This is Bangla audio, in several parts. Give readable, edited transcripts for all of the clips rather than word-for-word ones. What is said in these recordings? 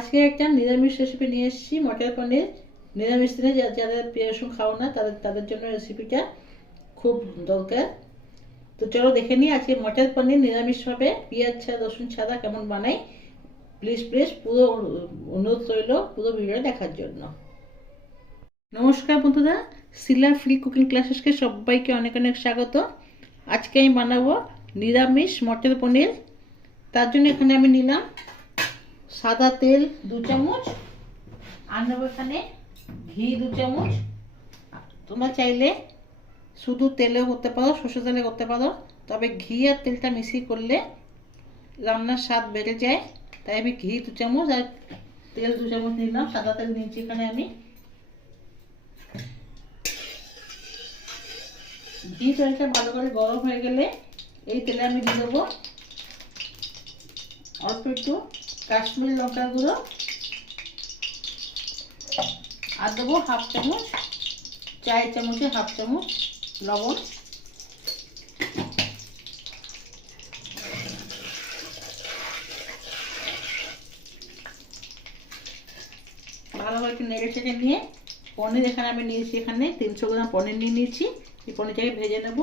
আজকে একটা নিরামিষ রেসিপি নিয়ে এসেছি, মটর পনির। নিরামিষ দিনে যাদের পেঁয়াজ রসুন খাও না তাদের জন্য রেসিপিটা খুব দরকার। তো চলো দেখে নিই আজকে মটর পনির নিরামিষভাবে পেঁয়াজ ছাড়া রসুন ছাড়া কেমন বানাই। প্লিজ প্লিজ পুরো অনুরোধ রইল পুরো ভিডিও দেখার জন্য। নমস্কার বন্ধুরা, শিলা ফ্রি কুকিং ক্লাসেসকে সবাইকে অনেক অনেক স্বাগত। আজকে আমি বানাবো নিরামিষ মটর পনির। তার জন্য এখানে আমি নিলাম সাদা তেল 2 চামচ, আর নেবো এখানে ঘি 2 চামচ। তোমরা চাইলে শুধু তেলেও করতে পারো, সরষে তেলে করতে পারো, তবে ঘি আর তেলটা মিশিয়ে করলে রান্নার স্বাদ বেড়ে যায়। তাই আমি ঘি 2 চামচ আর তেল 2 চামচ নিলাম। সাদা তেল নিয়েছি এখানে আমি। ঘি তেলটা ভালো করে গরম হয়ে গেলে এই তেলে আমি দিয়ে দেবো অল্প একটু কাশ্মীরি লঙ্কার গুঁড়ো, আর দেবো হাফ চামচ, চায়ের চামচে হাফ চামচ লবণ। ভালোভাবে একটু নেড়ে চেড়ে নিয়ে পনির এখানে আমি নিয়েছি, এখানে 300 গ্রাম পনির নিয়ে নিয়েছি। এই পনিরটাকে ভেজে নেব।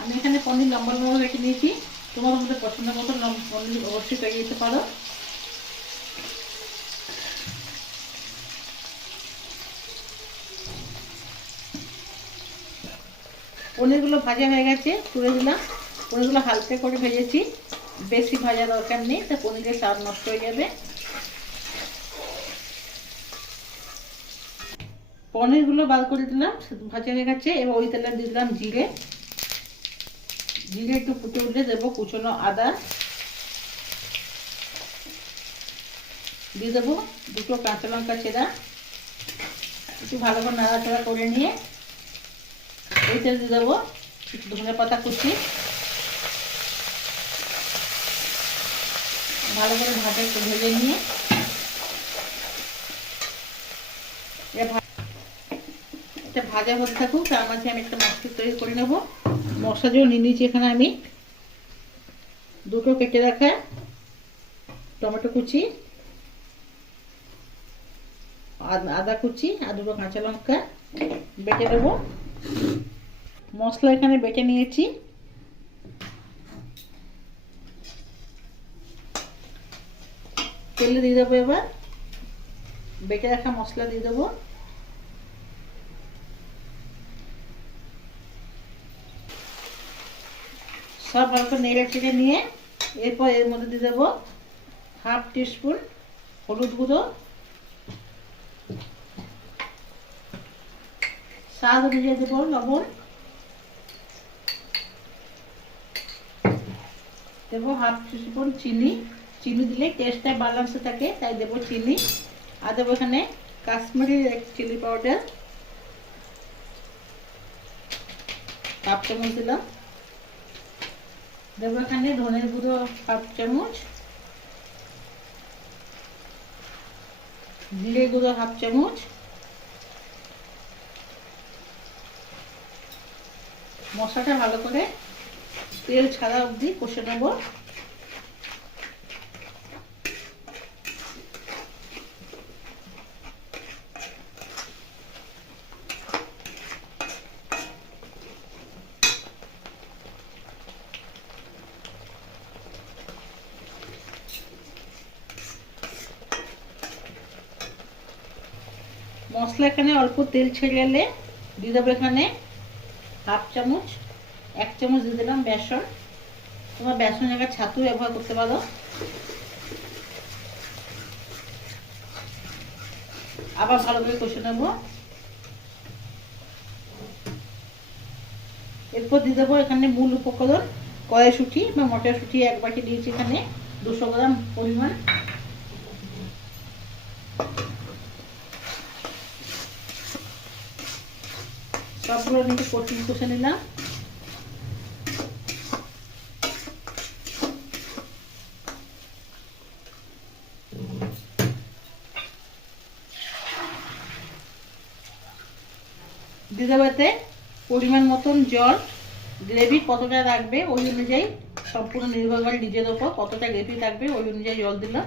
আমি এখানে পনির লম্বা লম্বা রেখে নিয়েছি। তোমার মধ্যে পছন্দ মতো পনির অবশ্যই পেয়ে যেতে পারো। পনিরগুলো ভাজা হয়ে গেছে, তুলে দিলাম। পনিরগুলো হালকা করে ভেজেছি, বেশি ভাজা দরকার নেই, তা পনিরের স্বাদ নষ্ট হয়ে যাবে। পনিরগুলো বার করে দিলাম, ভাজা হয়ে গেছে। এবার ওই তেলে দিয়ে দিলাম জিরে। জিরে একটু ফুটে উঠলে দেবো কুচনো আদা, দিয়ে দেবো 2টো কাঁচা লঙ্কা চেরা। একটু ভালো করে নাড়াচাড়া করে নিয়ে এই তেল দিয়ে দেবো একটু ধনে পাতা কুচি। ভালো করে ভাজা একটু ভেজে নিয়ে এটা ভাজা হতে থাকুক, তার মাঝে আমি একটা মশলা তৈরি করে নেবো। মশলা দিয়ে নিয়ে নিয়েছি এখানে আমি 2টো কেটে রাখা টমেটো কুচি, আদা কুচি, আর 2টো কাঁচা লঙ্কা বেটে দেবো। মশলা এখানে বেটে নিয়েছি। তেলে দিয়ে দেবো, এবার বেটে রাখা মশলা দিয়ে দেবো। সব ভালো করে নেড়ে চেড়ে নিয়ে এরপর এর মধ্যে দিয়ে দেবো হাফ টিস্পুন হলুদ গুঁড়ো, স্বাদ অনুযায়ী দেবো লবণ, দেবো হাফ টিস্পুন চিনি। চিনি দিলে টেস্টটা ব্যালেন্সে থাকে, তাই দেবো চিনি। আর দেবো এখানে কাশ্মীরি চিলি পাউডার হাফ চামচ দিলাম। দেবো এখানে ধনের গুঁড়ো হাফ চামচ, জিরে গুঁড়ো হাফ চামচ। মশলাটা ভালো করে তেল ছাড়া অবধি কষে নেব। মশলা এখানে অল্প তেল ছেড়ে এলে দিয়ে দেবো এখানে হাফ চামচ, 1 চামচ দিয়ে দিলাম বেসন। তোমার বেসন জায়গায় ছাতু ব্যবহার করতে পারো। আবার ভালো করে কষে নেব। এরপর দিয়ে দেবো এখানে মূল উপকরণ কড়াইশুঁটি বা মটরশুঁটি 1 বাটি দিয়েছি এখানে 200 গ্রাম পরিমাণ। সবগুলো নিয়ে কষে নিলাম। দিয়ে দেবো এতে পরিমাণ মতন জল। গ্রেভি কতটা রাখবে ওই অনুযায়ী সম্পূর্ণ নির্ভর করে নিজের ওপর, কতটা গ্রেভি থাকবে ওই অনুযায়ী জল দিলাম।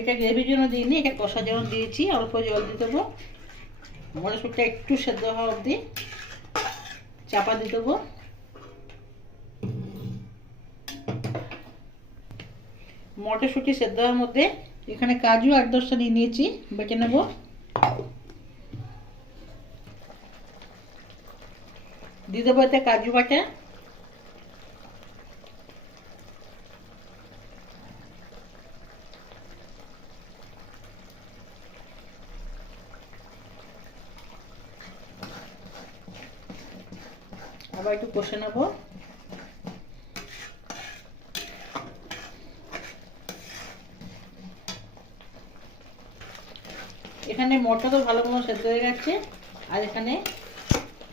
এটা গ্রেভির জন্য দিইনি, এটা কষার জন্য দিয়েছি। অল্প জল দিয়ে দেবো, মটরশুঁটিটা একটু সেদ্ধ হওয়া অবধি চাপা দিয়ে দেবো। মটরশুঁটি সেদ্ধ হওয়ার মধ্যে এখানে কাজু 8-10টা নিয়ে নিয়েছি, বেটে নেব। দিয়ে দেবো এতে কাজু বাটা, আবার একটু কষে নেব। এখানে মটরও ভালো মতো সেদ্ধ হয়ে গেছে, আর এখানে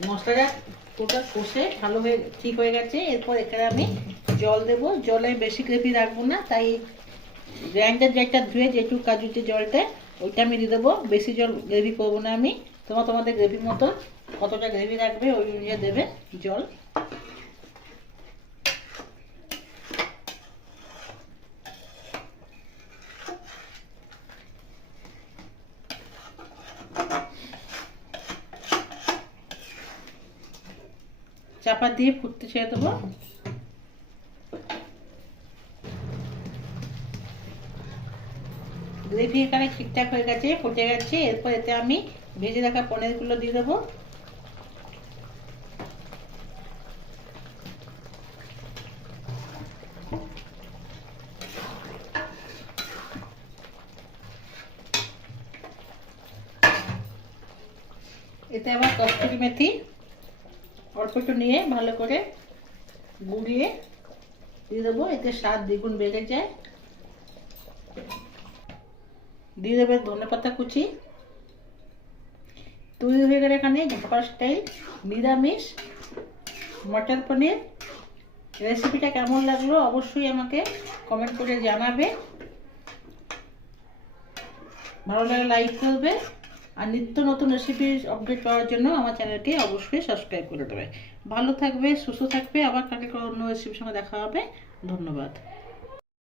মশলাটা পুরোটা কষে ভালো হয়ে ঠিক হয়ে গেছে। এরপর এখানে আমি জল দেব। জলে বেশি গ্রেভি রাখবো না, তাই গ্রাইন্ডার জারটা ধুয়ে যেটুকু কাজুর যে জলটা ওইটা আমি দিয়ে দেবো। বেশি জল গ্রেভি করবো না আমি, তোমাদের গ্রেভি মতো কতটা গ্রেভি রাখবে ওই অনুযায়ী দেবে জল। চাপা দিয়ে ফুটতে ছেড়ে দেবো। গ্রেভি এখানে ঠিকঠাক হয়ে গেছে, ফুটে গেছে। এরপর এতে আমি ভেজে রাখা পনিরগুলো দিয়ে দেবো। এতে আবার কস্তুরি মেথি অল্প একটু নিয়ে ভালো করে গুঁড়িয়ে দিয়ে দেবো, এতে স্বাদ দ্বিগুণ বেড়ে যায়। দিয়ে দেবে ধনেপাতা কুচি। তৈরি হয়ে গেলে এখানে ঝাপা স্টাইল নিরামিষ মটর পনির। রেসিপিটা কেমন লাগলো অবশ্যই আমাকে কমেন্ট করে জানাবে। ভালো লাগলে লাইক করবে, আর নিত্য নতুন রেসিপি আপডেট পাওয়ার জন্য আমার চ্যানেলকে অবশ্যই সাবস্ক্রাইব করে দেবে। ভালো থাকবে, সুস্থ থাকবে। আবার কালকে অন্য রেসিপির সঙ্গে দেখা হবে। ধন্যবাদ।